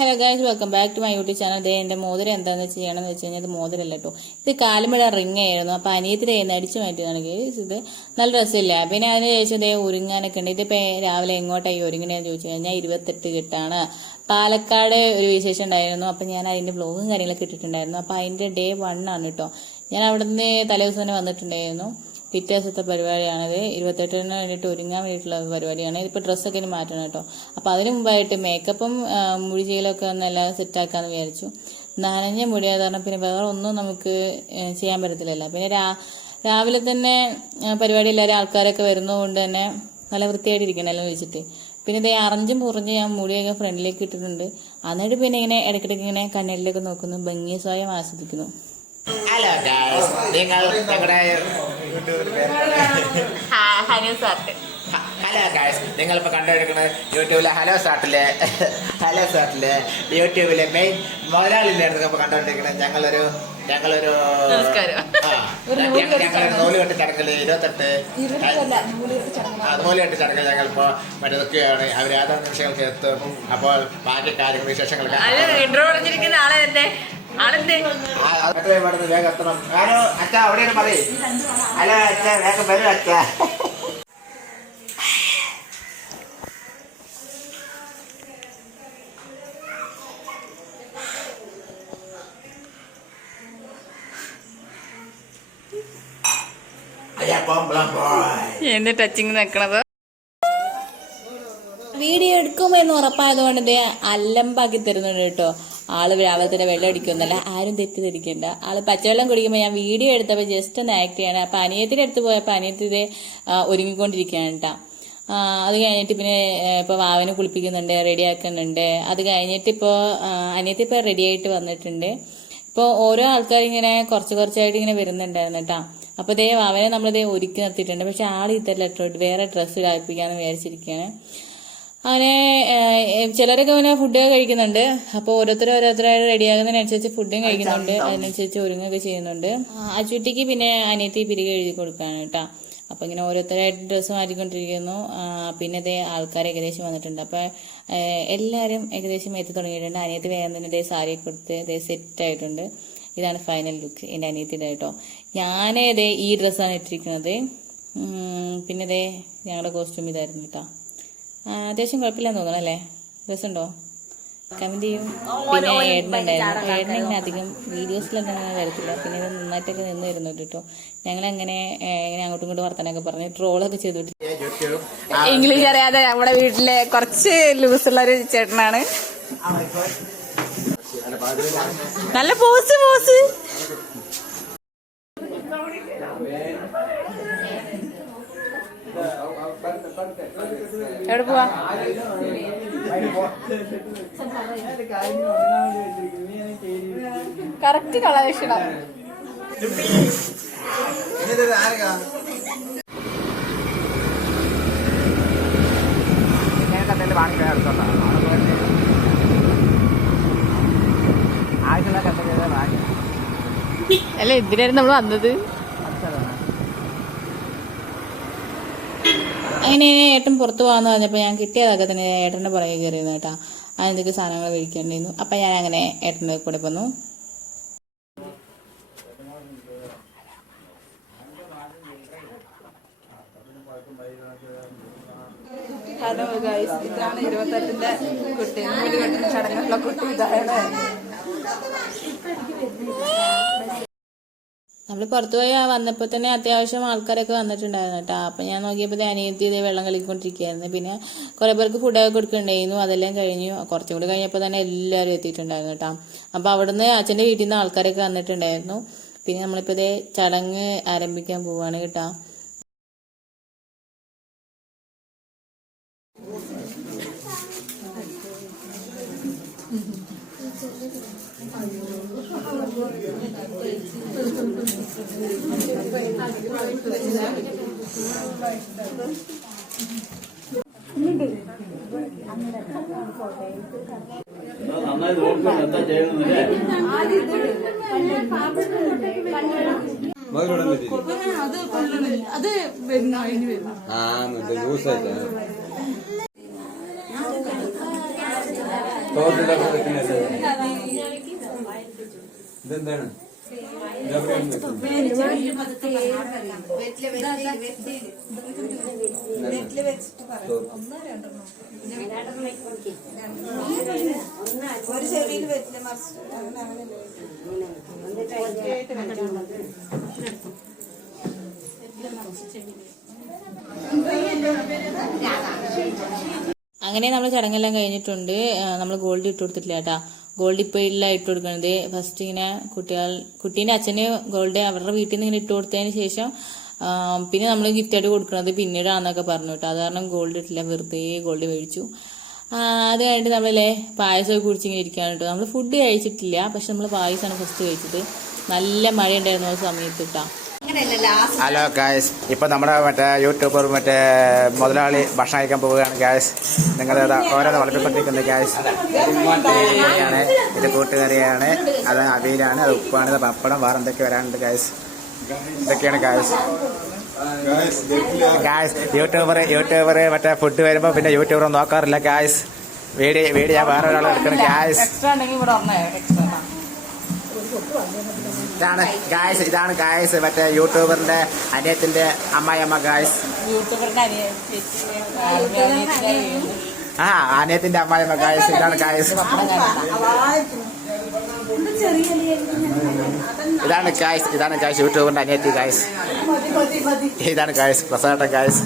Hello guys, welcome back to my YouTube channel. എന്റെ മോതിരം എന്താണെന്ന് ചെയ്യണമെന്ന് വെച്ച് കഴിഞ്ഞാൽ ഇത് മോതിരല്ല കേട്ടോ, ഇത് കാലുമഴ റിങ് ആയിരുന്നു. അപ്പൊ അനിയത്തിരി അടിച്ചു മാറ്റിയതാണ് ഗൈസ്. ഇത് നല്ല രസമില്ല. പിന്നെ അതിന് ശേഷം ഇതേ ഒരുങ്ങാനൊക്കെ ഉണ്ട്. ഇതിപ്പോ രാവിലെ എങ്ങോട്ടായി ഒരുങ്ങണെന്ന് ചോദിച്ചു കഴിഞ്ഞാൽ 28 കിട്ടാണ്. പാലക്കാട് ഒരു വിശേഷം ഉണ്ടായിരുന്നു. അപ്പൊ ഞാൻ അതിന്റെ വ്ലോഗും കാര്യങ്ങളൊക്കെ ഇട്ടിട്ടുണ്ടായിരുന്നു. അപ്പൊ അതിന്റെ ഡേ 1 ആണ് കേട്ടോ. ഞാൻ അവിടെ നിന്ന് തലേദിവസം തന്നെ വന്നിട്ടുണ്ടായിരുന്നു. പിറ്റേ ദിവസത്തെ പരിപാടിയാണിത്. 28-ന് വേണ്ടിയിട്ട് ഒരുങ്ങാൻ വേണ്ടിയിട്ടുള്ള പരിപാടിയാണ്. ഇതിപ്പോൾ ഡ്രസ്സൊക്കെ ഇനി മാറ്റണം കേട്ടോ. അപ്പോൾ അതിന് മുമ്പായിട്ട് മേക്കപ്പും മുടി ചെയ്യലൊക്കെ ഒന്ന് എല്ലാം സെറ്റാക്കാമെന്ന് വിചാരിച്ചു. നനഞ്ഞ മുടിയായത് കാരണം പിന്നെ വേറെ ഒന്നും നമുക്ക് ചെയ്യാൻ പറ്റത്തില്ലല്ലോ. പിന്നെ രാവിലെ തന്നെ പരിപാടി എല്ലാവരും ആൾക്കാരൊക്കെ വരുന്നതുകൊണ്ട് തന്നെ നല്ല വൃത്തിയായിട്ടിരിക്കണമല്ലോ വെച്ചിട്ട് പിന്നെ ഇതേ അറഞ്ചും പുറഞ്ഞ് ഞാൻ മുടിയൊക്കെ ഫ്രണ്ടിലേക്ക് ഇട്ടിട്ടുണ്ട്. എന്നിട്ട് പിന്നെ ഇങ്ങനെ ഇടയ്ക്കിടയ്ക്ക് ഇങ്ങനെ കണ്ണിലേക്ക് നോക്കുന്നു, ഭംഗി സ്വയം ആസ്വദിക്കുന്നു. ഹലോ ഗൈസ്, നിങ്ങൾ ഞങ്ങളുടെ ഹലോ ഗൈസ്, നിങ്ങളിപ്പോൾ കണ്ടുപിടിക്കുന്നത് യൂട്യൂബിലെ ഹലോ സാട്ടിലെ യൂട്യൂബിലെ മെയിൻ മുതലാളിൻ്റെ ഇപ്പോൾ കണ്ടുകൊണ്ടിരിക്കുന്നത്. ഞങ്ങളൊരു നൂലുകെട്ട് ചടങ്ങിൽ 28 നൂലുകെട്ട് ചടങ്ങിൽ ഞങ്ങളിപ്പോൾ മറ്റേതൊക്കെയാണ്. അവർ ഏതോ നിമിഷങ്ങൾക്ക് എത്തും. അപ്പോൾ ബാക്കി കാര്യങ്ങൾ വിശേഷങ്ങളൊക്കെ വേഗം എത്തണം. അച്ഛാ അവിടെയാണ് പറയും. ഹലോ അച്ഛാ, വേഗം വരും അച്ഛാ. എന്റെ ടച്ചിങ് നിക്കണത് വീഡിയോ എടുക്കുമെന്ന് ഉറപ്പായതുകൊണ്ട് അല്ലമ്പാക്കി തരുന്നുണ്ട് കേട്ടോ. ആള് രാവിലെ തന്നെ വെള്ളം അടിക്കുമെന്നല്ല, ആരും തെറ്റിദ്ധരിക്കണ്ട. ആള് പച്ചവെള്ളം കുടിക്കുമ്പോൾ ഞാൻ വീഡിയോ എടുത്തപ്പോൾ ജസ്റ്റ് ഒന്ന് ആക്ട് ചെയ്യണം. അപ്പൊ അനിയത്തിന്റെ അടുത്ത് പോയപ്പോൾ അനിയത്തിതെ ഒരുങ്ങിക്കൊണ്ടിരിക്കുകയാണ് കേട്ടോ. അത് കഴിഞ്ഞിട്ട് പിന്നെ ഇപ്പൊ വാവനെ കുളിപ്പിക്കുന്നുണ്ട്, റെഡിയാക്കുന്നുണ്ട്. അത് കഴിഞ്ഞിട്ട് ഇപ്പോ അനിയത്തി ഇപ്പൊ റെഡി ആയിട്ട് വന്നിട്ടുണ്ട്. ഇപ്പൊ ഓരോ ആൾക്കാരിങ്ങനെ കുറച്ചായിട്ട് ഇങ്ങനെ വരുന്നുണ്ടായിരുന്നു കേട്ടോ. അപ്പൊ ഇതേ വാവനെ നമ്മളിതേ ഒരുക്കി നിർത്തിയിട്ടുണ്ട്. പക്ഷെ ആള് ഇതല്ല വേറെ ഡ്രസ്സ് ഇടാപ്പിക്കാന്ന് വിചാരിച്ചിരിക്കുകയാണ്. അങ്ങനെ ചിലരൊക്കെ ഇങ്ങനെ ഫുഡൊക്കെ കഴിക്കുന്നുണ്ട്. അപ്പോൾ ഓരോരുത്തരായിട്ട് റെഡിയാകുന്നതിനനുസരിച്ച് ഫുഡും കഴിക്കുന്നുണ്ട്, അതിനനുസരിച്ച് ഒരുങ്ങുകയൊക്കെ ചെയ്യുന്നുണ്ട്. അച്ചുട്ടിക്ക് പിന്നെ അനിയത്തി പിരികെ എഴുതി കൊടുക്കുകയാണ് കേട്ടോ. അപ്പൊ ഇങ്ങനെ ഓരോരുത്തരായിട്ട് ഡ്രസ്സ് മാറ്റിക്കൊണ്ടിരിക്കുന്നു. പിന്നെ ഇതേ ആൾക്കാർ ഏകദേശം വന്നിട്ടുണ്ട്. അപ്പൊ എല്ലാവരും ഏകദേശം എത്തി തുടങ്ങിയിട്ടുണ്ട്. അനിയത്തി വേഗം തന്നെ ഇതേ സാരി കൊടുത്ത് ഇതേ സെറ്റ് ആയിട്ടുണ്ട്. ഇതാണ് ഫൈനൽ ലുക്ക് എന്റെ അനിയത്തിയുടെ കേട്ടോ. ഞാനേതേ ഈ ഡ്രസ്സാണ് ഇട്ടിരിക്കുന്നത്. പിന്നെ ഇതേ ഞങ്ങളുടെ കോസ്റ്റ്യൂം ഇതായിരുന്നു കേട്ടോ. അത്യാവശ്യം കുഴപ്പമില്ലാന്ന് തോന്നണം അല്ലേ? രസമുണ്ടോ? കമന്റ് ചെയ്യും. പിന്നെ ഏട്ടനുണ്ടായിരുന്നു. ഏട്ടനിങ്ങനെ അധികം വീഡിയോസിലൊന്നും അങ്ങനെ വരത്തില്ല. പിന്നെ ഇത് നന്നായിട്ടൊക്കെ നിന്ന് വരുന്നു കേട്ടോ. ഞങ്ങളങ്ങനെ അങ്ങോട്ടും ഇങ്ങോട്ടും വർത്തനൊക്കെ പറഞ്ഞ് ട്രോളൊക്കെ ചെയ്തിട്ട് ഇംഗ്ലീഷ് അറിയാതെ നമ്മുടെ വീട്ടിലെ കുറച്ച് ലൂസുള്ള ഒരു ചേട്ടനാണ്. നല്ല പോസ് എവിടെ പോവാ? കറക്റ്റ് കളക്ഷനാ. അല്ല, എന്തിനായിരുന്നു നമ്മൾ വന്നത്? അങ്ങനെ ഏട്ടൻ പുറത്തു പോകാന്ന് പറഞ്ഞപ്പോൾ ഞാൻ കിട്ടിയതൊക്കെ തന്നെ ഏട്ടൻ്റെ പുറകെ കയറിയിരുന്നു കേട്ടോ. അതിന്തൊക്കെ സാധനങ്ങൾ കഴിക്കേണ്ടിയിരുന്നു. അപ്പം ഞാൻ അങ്ങനെ ഏട്ടൻ്റെ കൂടെ വന്നു. ഹലോ ഗൈസ്, ഇതാണ് 28-ന്റെ കുട്ടി, മുടി കെട്ടുന്ന ചടങ്ങുള്ള കുട്ടി. ഇതാണ് നമ്മൾ പുറത്തു പോയി വന്നപ്പോൾ തന്നെ അത്യാവശ്യം ആൾക്കാരൊക്കെ വന്നിട്ടുണ്ടായിരുന്നു കേട്ടോ. അപ്പം ഞാൻ നോക്കിയപ്പോൾ അനിയത്തി ഇതേ വെള്ളം കളിക്കൊണ്ടിരിക്കുകയായിരുന്നു. പിന്നെ കുറേ പേർക്ക് ഫുഡൊക്കെ കൊടുക്കണ്ടായിരുന്നു. അതെല്ലാം കഴിഞ്ഞു. കുറച്ചും കൂടി കഴിഞ്ഞപ്പോൾ തന്നെ എല്ലാവരും എത്തിയിട്ടുണ്ടായിരുന്നു കേട്ടോ. അപ്പോൾ അവിടുന്ന് അച്ഛൻ്റെ വീട്ടിൽ നിന്ന് ആൾക്കാരൊക്കെ വന്നിട്ടുണ്ടായിരുന്നു. പിന്നെ നമ്മളിപ്പോൾ ഇതേ ചടങ്ങ് ആരംഭിക്കാൻ പോവുകയാണ് കേട്ടോ. നന്നായി നോക്കണം എന്താ ചെയ്യുന്നത്. അത് ലൂസായിട്ട് ഇതെന്താണ് ഒരു ചെവിയിൽ വെറ്റില മറിച്ച് അങ്ങനെ നമ്മൾ ചടങ്ങെല്ലാം കഴിഞ്ഞിട്ടുണ്ട്. നമ്മൾ ഗോൾഡ് ഇട്ട് കൊടുത്തിട്ടില്ല കേട്ടാ. ഗോൾഡ് ഇപ്പോൾ ഇല്ല ഇട്ട് കൊടുക്കണത്. ഫസ്റ്റ് ഇങ്ങനെ കുട്ടീൻ്റെ അച്ഛന് ഗോൾഡ് അവരുടെ വീട്ടിൽ നിന്ന് ഇങ്ങനെ ഇട്ട് കൊടുത്തതിന് ശേഷം പിന്നെ നമ്മൾ ഗിഫ്റ്റ് ആയിട്ട് കൊടുക്കണത് പിന്നീടാണെന്നൊക്കെ പറഞ്ഞു കേട്ടോ. അത് കാരണം ഗോൾഡ് ഇട്ടില്ല, വെറുതെ ഗോൾഡ് മേടിച്ചു. അത് കഴിഞ്ഞിട്ട് നമ്മളല്ലേ പായസമൊക്കെ കുടിച്ചിങ്ങനെ ഇരിക്കുകയാണ് കേട്ടോ. നമ്മൾ ഫുഡ് കഴിച്ചിട്ടില്ല, പക്ഷെ നമ്മൾ പായസമാണ് ഫസ്റ്റ് കഴിച്ചത്. നല്ല മഴ ഉണ്ടായിരുന്നു ആ സമയത്ത് കേട്ടോ. ഹലോ ഗായ്സ്, ഇപ്പൊ നമ്മുടെ മറ്റേ യൂട്യൂബർ മുതലാളി ഭക്ഷണം കഴിക്കാൻ പോവുകയാണ് ഗായ്സ്. നിങ്ങൾ ഓരോന്ന് വളർത്തിക്കൊണ്ടിരിക്കുന്നത് ഗായ്സ്. കറിയാണ്, ഇത് കൂട്ടുകറിയാണ്, അത് അവിയലാണ്, അത് ഉപ്പാണ്, ഇത് പപ്പടം, വേറെ എന്തൊക്കെ വരാനുണ്ട് ഗായ്സ്. ഇതൊക്കെയാണ് ഗായ്സ്. യൂട്യൂബർ മറ്റേ ഫുഡ് വരുമ്പോ പിന്നെ യൂട്യൂബർ നോക്കാറില്ല ഗായ്സ്. വീഡിയോ ഞാൻ വേറെ ഒരാൾ എടുക്കണം ഗായ്സ്. ഇതാണ് ഗായ്സ് മറ്റേ യൂട്യൂബറിന്റെ അനിയത്തിന്റെ അമ്മായിയമ്മ ഗായ്സ്. അനിയത്തിന്റെ അമ്മായിയമ്മ ഗായ്സ്. ഇതാണ് ഗായ്സ്. ഇതാണ് ഗായ്സ് യൂട്യൂബറിന്റെ അനിയത്തി ഗായ്സ്. ഇതാണ് ഗായ്സ് പ്രസാദം ഗായ്സ്.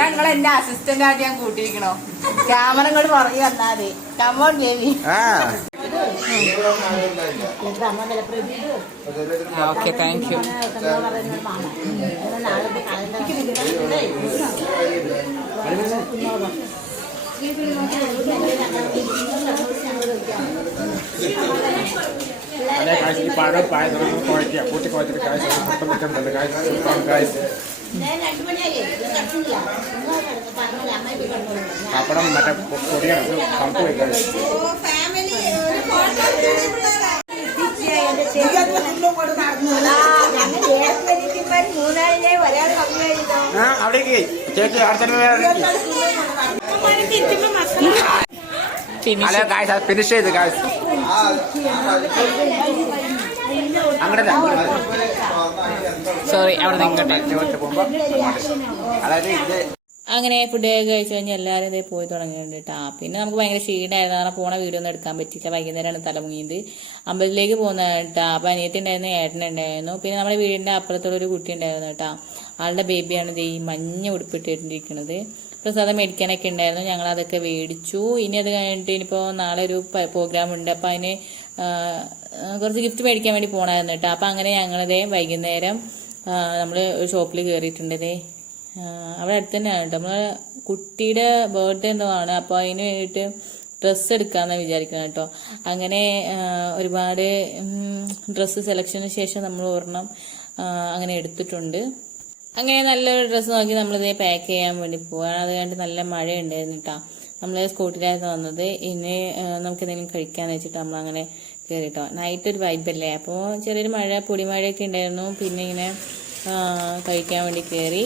ഞങ്ങൾ എന്റെ അസിസ്റ്റന്റ് ആയിട്ട് ഞാൻ കൂട്ടിയിരിക്കണോ? ക്യാമറ ഇങ്ങോട്ട് പറഞ്ഞു തന്നാല് come on baby. Okay, thank you. കൂട്ടി കുഴച്ചിട്ട് ഗായ്സ് പപ്പടം മറ്റേ പൊടിയാണ് തണുപ്പ് വയ്ക്കാൻ. അവിടേക്ക് ചേച്ചി ഹലോ ഗായ്സ്, അത് ഫിനിഷ് ചെയ്ത് ഗായ്സ്. സോറി, അവിടെ പോകുമ്പോ അതായത് ഇത് അങ്ങനെ ഫുഡ് കഴിച്ചു കഴിഞ്ഞാൽ എല്ലാവരും ഇതേ പോയി തുടങ്ങിയിട്ടുണ്ട് കേട്ടോ. പിന്നെ നമുക്ക് ഭയങ്കര ക്ഷീണമായിരുന്നു, കാരണം പോണ വീഡിയോ ഒന്നും എടുക്കാൻ പറ്റില്ല. വൈകുന്നേരമാണ് തലമുങ്ങിയത്. അമ്പലത്തിലേക്ക് പോകുന്നത് കേട്ടോ. അപ്പം അനിയത്തി ഉണ്ടായിരുന്നു, ഏട്ടനുണ്ടായിരുന്നു, പിന്നെ നമ്മുടെ വീടിന്റെ അപ്പുറത്തുള്ള ഒരു കുട്ടി ഉണ്ടായിരുന്നു കേട്ടോ. ആളുടെ ബേബിയാണ് ഇത് ഈ മഞ്ഞ ഉടുപ്പിട്ടിരിക്കുന്നത്. പ്രസാദം മേടിക്കാനൊക്കെ ഉണ്ടായിരുന്നു, ഞങ്ങൾ അതൊക്കെ മേടിച്ചു. ഇനി അത് കഴിഞ്ഞിട്ട് ഇനിയിപ്പോൾ നാളെ ഒരു പ്രോഗ്രാം ഉണ്ട്, അപ്പം അതിന് കുറച്ച് ഗിഫ്റ്റ് മേടിക്കാൻ വേണ്ടി പോകണമായിരുന്നു കേട്ടോ. അപ്പം അങ്ങനെ ഞങ്ങളതേ വൈകുന്നേരം നമ്മൾ ഒരു ഷോപ്പിൽ കയറിയിട്ടുണ്ടതേ. അവിടെ അടുത്ത് തന്നെയാണ് കേട്ടോ. നമ്മളെ കുട്ടിയുടെ ബർത്ത്ഡേ എന്തോ ആണ്, അപ്പോൾ അതിന് വേണ്ടിയിട്ട് ഡ്രസ്സ് എടുക്കാമെന്നാണ് വിചാരിക്കുന്നത് കേട്ടോ. അങ്ങനെ ഒരുപാട് ഡ്രസ്സ് സെലക്ഷന് ശേഷം നമ്മൾ ഒരെണ്ണം അങ്ങനെ എടുത്തിട്ടുണ്ട്. അങ്ങനെ നല്ലൊരു ഡ്രസ്സ് നോക്കി നമ്മളിതേ പാക്ക് ചെയ്യാൻ വേണ്ടി പോവാണ്. അത് കഴിഞ്ഞിട്ട് നല്ല മഴ ഉണ്ടായിരുന്നു കേട്ടോ. നമ്മൾ സ്കൂട്ടിലായിരുന്നു വന്നത്. ഇനി നമുക്ക് എന്തെങ്കിലും കഴിക്കാന്ന് വെച്ചിട്ട് നമ്മളങ്ങനെ കയറി കേട്ടോ. നൈറ്റ് ഒരു വൈബല്ലേ, അപ്പോൾ ചെറിയൊരു മഴ, പൊടിമഴയൊക്കെ ഉണ്ടായിരുന്നു. പിന്നെ ഇങ്ങനെ കഴിക്കാൻ വേണ്ടി കയറി.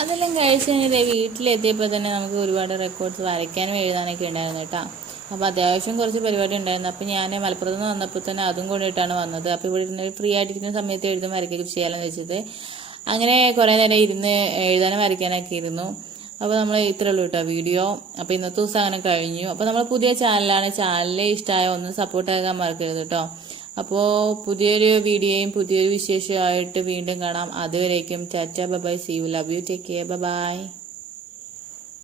അതെല്ലാം കഴിച്ച് കഴിഞ്ഞാൽ വീട്ടിലെത്തിയപ്പോൾ തന്നെ നമുക്ക് ഒരുപാട് റെക്കോർഡ്സ് വരയ്ക്കാനും എഴുതാനൊക്കെ ഉണ്ടായിരുന്നു കേട്ടോ. അപ്പോൾ അത്യാവശ്യം കുറച്ച് പരിപാടി ഉണ്ടായിരുന്നു. അപ്പോൾ ഞാൻ മലപ്പുറത്ത് നിന്ന് വന്നപ്പോൾ തന്നെ അതും കൊണ്ടിട്ടാണ് വന്നത്. അപ്പോൾ ഇവിടെ ഇരുന്ന് ഫ്രീ ആയിട്ടിരിക്കുന്ന സമയത്ത് എഴുതും വരയ്ക്കൊക്കെ ചെയ്യാമെന്ന് വെച്ചത്. അങ്ങനെ കുറേ നേരം ഇരുന്ന് എഴുതാനും വരയ്ക്കാനൊക്കെ ഇരുന്നു. അപ്പോൾ നമ്മൾ ഇത്രേ ഉള്ളൂ കേട്ടോ വീഡിയോ. അപ്പോൾ ഇന്നത്തെ ദിവസം അങ്ങനെ കഴിഞ്ഞു. അപ്പോൾ നമ്മൾ പുതിയ ചാനലാണ്. ചാനലിൽ ഇഷ്ടമായ ഒന്ന് സപ്പോർട്ടാക്കാൻ മറക്കരുത് കേട്ടോ. അപ്പോൾ പുതിയൊരു വീഡിയോയും പുതിയൊരു വിശേഷമായിട്ട് വീണ്ടും കാണാം. അതുവരേക്കും tata bye bye, see you, love you, take care, bye by.